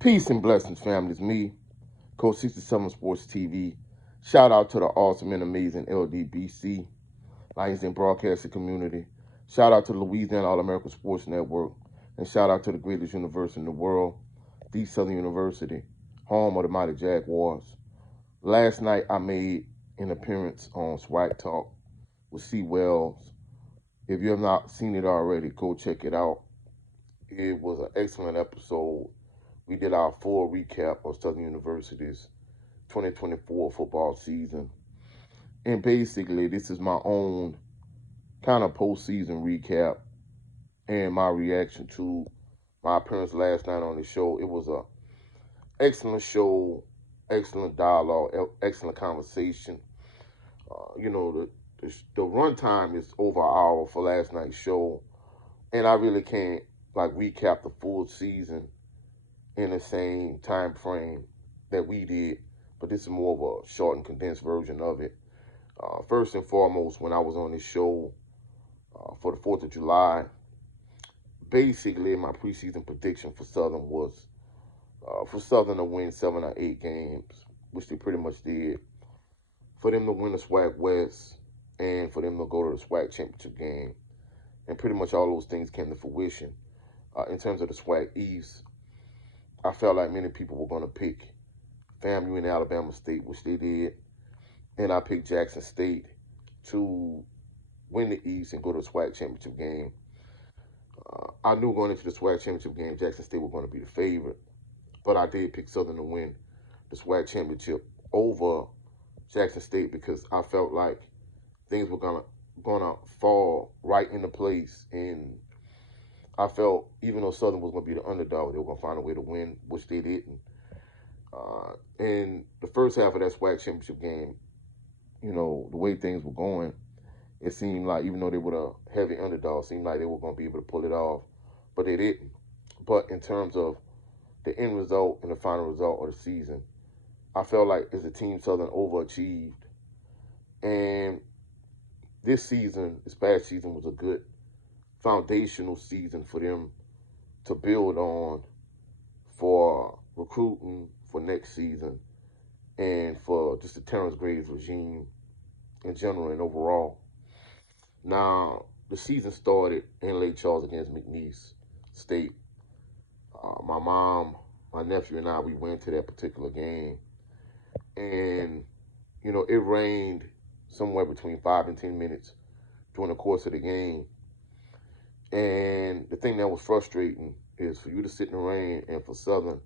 Peace and blessings, families. Me, Coach 67 Sports TV. Shout out to the awesome and amazing LDBC, Lions and Broadcasting Community. Shout out to the Louisiana All-American Sports Network. And shout out to the greatest university in the world, the Southern University, home of the mighty Jaguars. Last night, I made an appearance on Swag Talk with C. Wells. If you have not seen it already, go check it out. It was an excellent episode. We did our full recap of Southern University's 2024 football season. And basically, this is my own kind of postseason recap and my reaction to my appearance last night on the show. It was an excellent show, excellent dialogue, excellent conversation. The runtime is over an hour for last night's show, and I really can't recap the full season in the same time frame that we did, but this is more of a short and condensed version of it. First and foremost, when I was on this show for the 4th of July, basically my preseason prediction for Southern was for Southern to win 7 or 8 games, which they pretty much did, for them to win the SWAC West, and for them to go to the SWAC championship game. And pretty much all those things came to fruition. In terms of the SWAC East, I felt like many people were going to pick FAMU and Alabama State, which they did. And I picked Jackson State to win the East and go to the SWAC championship game. I knew going into the SWAC championship game, Jackson State were going to be the favorite. But I did pick Southern to win the SWAC championship over Jackson State because I felt like things were gonna fall right into place, and I felt even though Southern was gonna be the underdog, they were gonna find a way to win, which they didn't. In the first half of that SWAC championship game, the way things were going, it seemed like even though they were a heavy underdog, it seemed like they were gonna be able to pull it off, but they didn't. But in terms of the end result and the final result of the season, I felt like as a team, Southern overachieved. And this past season, was a good foundational season for them to build on for recruiting for next season and for just the Terrence Graves regime in general and overall. Now, the season started in Lake Charles against Niichel State. My mom, my nephew, and I, we went to that particular game. And, it rained somewhere between 5 and 10 minutes during the course of the game. And the thing that was frustrating is for you to sit in the rain and for Southern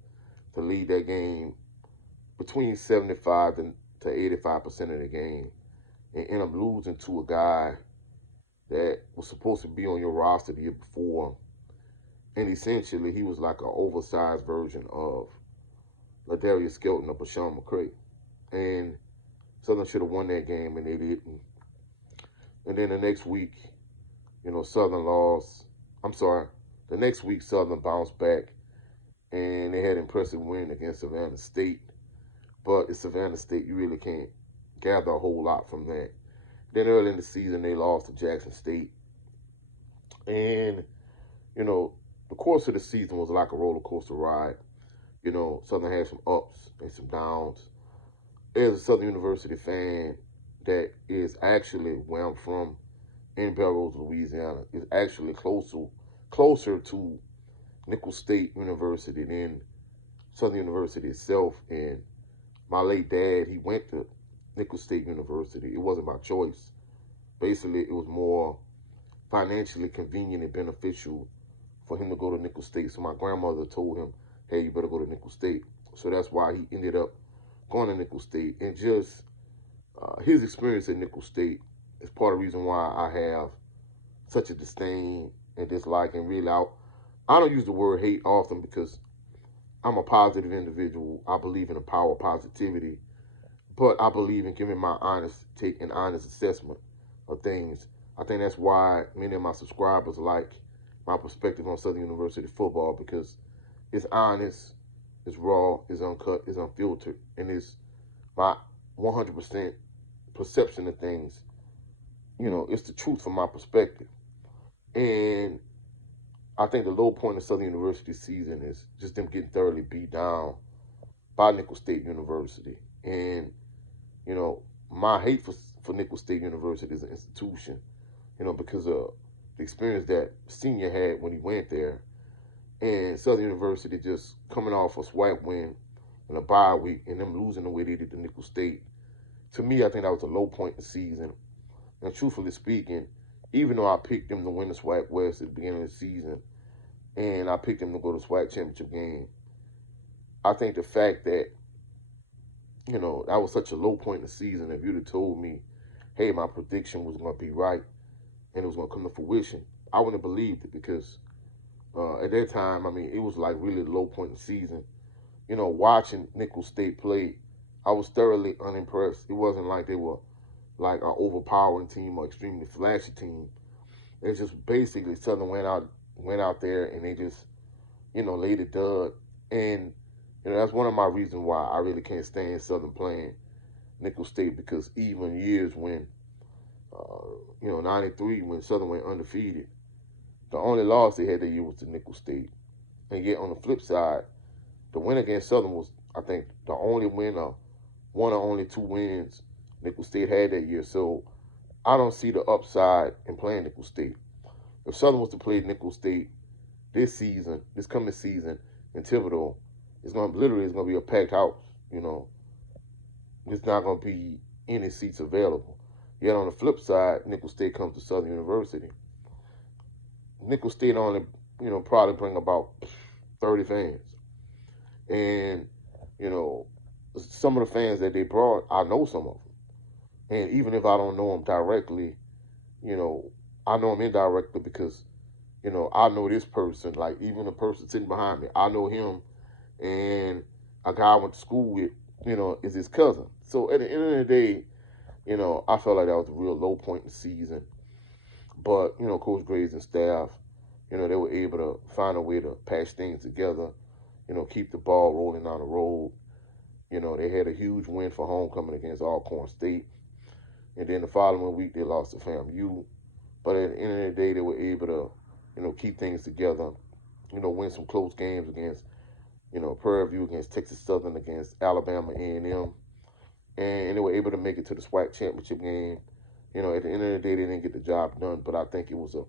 to lead that game between 75 to 85% of the game and end up losing to a guy that was supposed to be on your roster the year before. And essentially, he was like an oversized version of Ladarius Skelton or Bashawn McCray. And Southern should have won that game, and they didn't. And then the next week, Southern lost. The next week Southern bounced back, and they had an impressive win against Savannah State. But it's Savannah State. You really can't gather a whole lot from that. Then early in the season, they lost to Jackson State. And, the course of the season was like a roller coaster ride. Southern had some ups and some downs. As a Southern University fan that is actually where I'm from, in Belrose, Louisiana, is actually closer to Niichel State University than Southern University itself. And my late dad, he went to Niichel State University. It wasn't by choice. Basically, it was more financially convenient and beneficial for him to go to Niichel State. So my grandmother told him, hey, you better go to Niichel State. So that's why he ended up going to Niichel State. And just his experience at Niichel State is part of the reason why I have such a disdain and dislike. And really, I don't use the word hate often because I'm a positive individual. I believe in the power of positivity. But I believe in giving my honest take and honest assessment of things. I think that's why many of my subscribers like my perspective on Southern University football, because it's honest, it's raw, it's uncut, it's unfiltered, and it's my 100% perception of things. It's the truth from my perspective. And I think the low point of Southern University's season is just them getting thoroughly beat down by Niichel State University. And, you know, my hate for Niichel State University as an institution, you know, because of the experience that Senior had when he went there. And Southern University just coming off a swipe win in a bye week and them losing the way they did to Niichel State. To me, I think that was a low point in the season. And truthfully speaking, even though I picked them to win the SWAC West at the beginning of the season, and I picked them to go to the SWAC championship game, I think the fact that, you know, that was such a low point in the season, if you'd have told me, hey, my prediction was going to be right and it was going to come to fruition, I wouldn't have believed it because at that time, I mean, it was like really the low point in the season. You know, watching Niichel State play, I was thoroughly unimpressed. It wasn't like they were like an overpowering team or extremely flashy team. It's just basically Southern went out there and they just, you know, laid a dud. And, you know, that's one of my reasons why I really can't stand Southern playing Niichel State, because even years when, you know, 93, when Southern went undefeated, the only loss they had that year was to Niichel State. And yet on the flip side, the win against Southern was, I think, the only win or one or only 2 wins Niichel State had that year. So I don't see the upside in playing Niichel State. If Southern was to play Niichel State this coming season in Thibodeau, it's gonna be a packed house. You know, there's not gonna be any seats available. Yet on the flip side, Niichel State comes to Southern University. Niichel State only, you know, probably bring about 30 fans, and you know, some of the fans that they brought, I know some of them, and even if I don't know them directly, you know, I know them indirectly because, you know, I know this person. Like even the person sitting behind me, I know him, and a guy I went to school with, you know, is his cousin. So at the end of the day, you know, I felt like that was a real low point in the season. But, you know, Coach Graves and staff, you know, they were able to find a way to patch things together, you know, keep the ball rolling down the road. You know, they had a huge win for homecoming against Alcorn State. And then the following week, they lost to FAMU. But at the end of the day, they were able to, you know, keep things together, you know, win some close games against, you know, Prairie View, against Texas Southern, against Alabama A&M. And they were able to make it to the SWAC championship game. You know, at the end of the day, they didn't get the job done, but I think it was an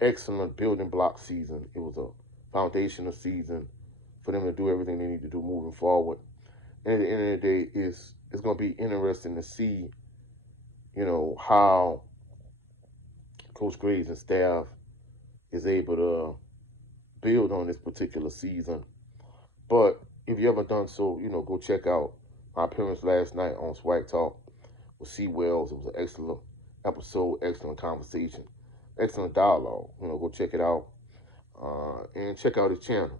excellent building block season. It was a foundational season for them to do everything they need to do moving forward. And at the end of the day, it's going to be interesting to see, you know, how Coach Graves and staff is able to build on this particular season. But if you ever done so, you know, go check out my appearance last night on Swag Talk with C. Wells. It was an excellent episode, excellent conversation, excellent dialogue. You know, go check it out and check out his channel.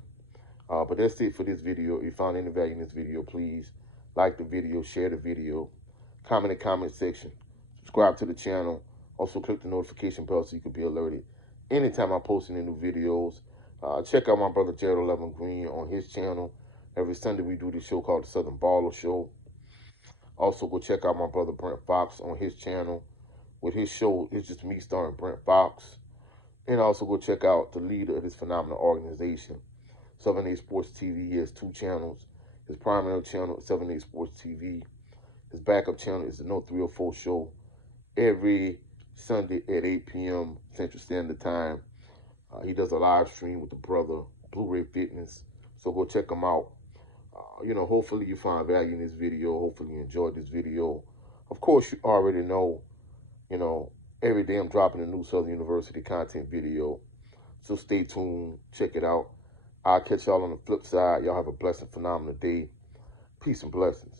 But that's it for this video. If you found any value in this video, please like the video, share the video, comment in the comment section, subscribe to the channel. Also, click the notification bell so you can be alerted anytime I post any new videos. Check out my brother Jared 11 Green on his channel. Every Sunday we do this show called the Southern Baller Show. Also, go check out my brother Brent Fox on his channel. With his show, it's just me starring Brent Fox. And also go check out the leader of this phenomenal organization, 7A Sports TV. He has 2 channels. His primary channel is 7A Sports TV. His backup channel is the No 304 Show, every Sunday at 8 p.m. Central Standard Time. He does a live stream with the brother, Blu-ray Fitness. So go check him out. You know, hopefully you find value in this video. Hopefully you enjoyed this video. Of course, you already know, you know, every day I'm dropping a new Southern University content video. So stay tuned. Check it out. I'll catch y'all on the flip side. Y'all have a blessed, phenomenal day. Peace and blessings.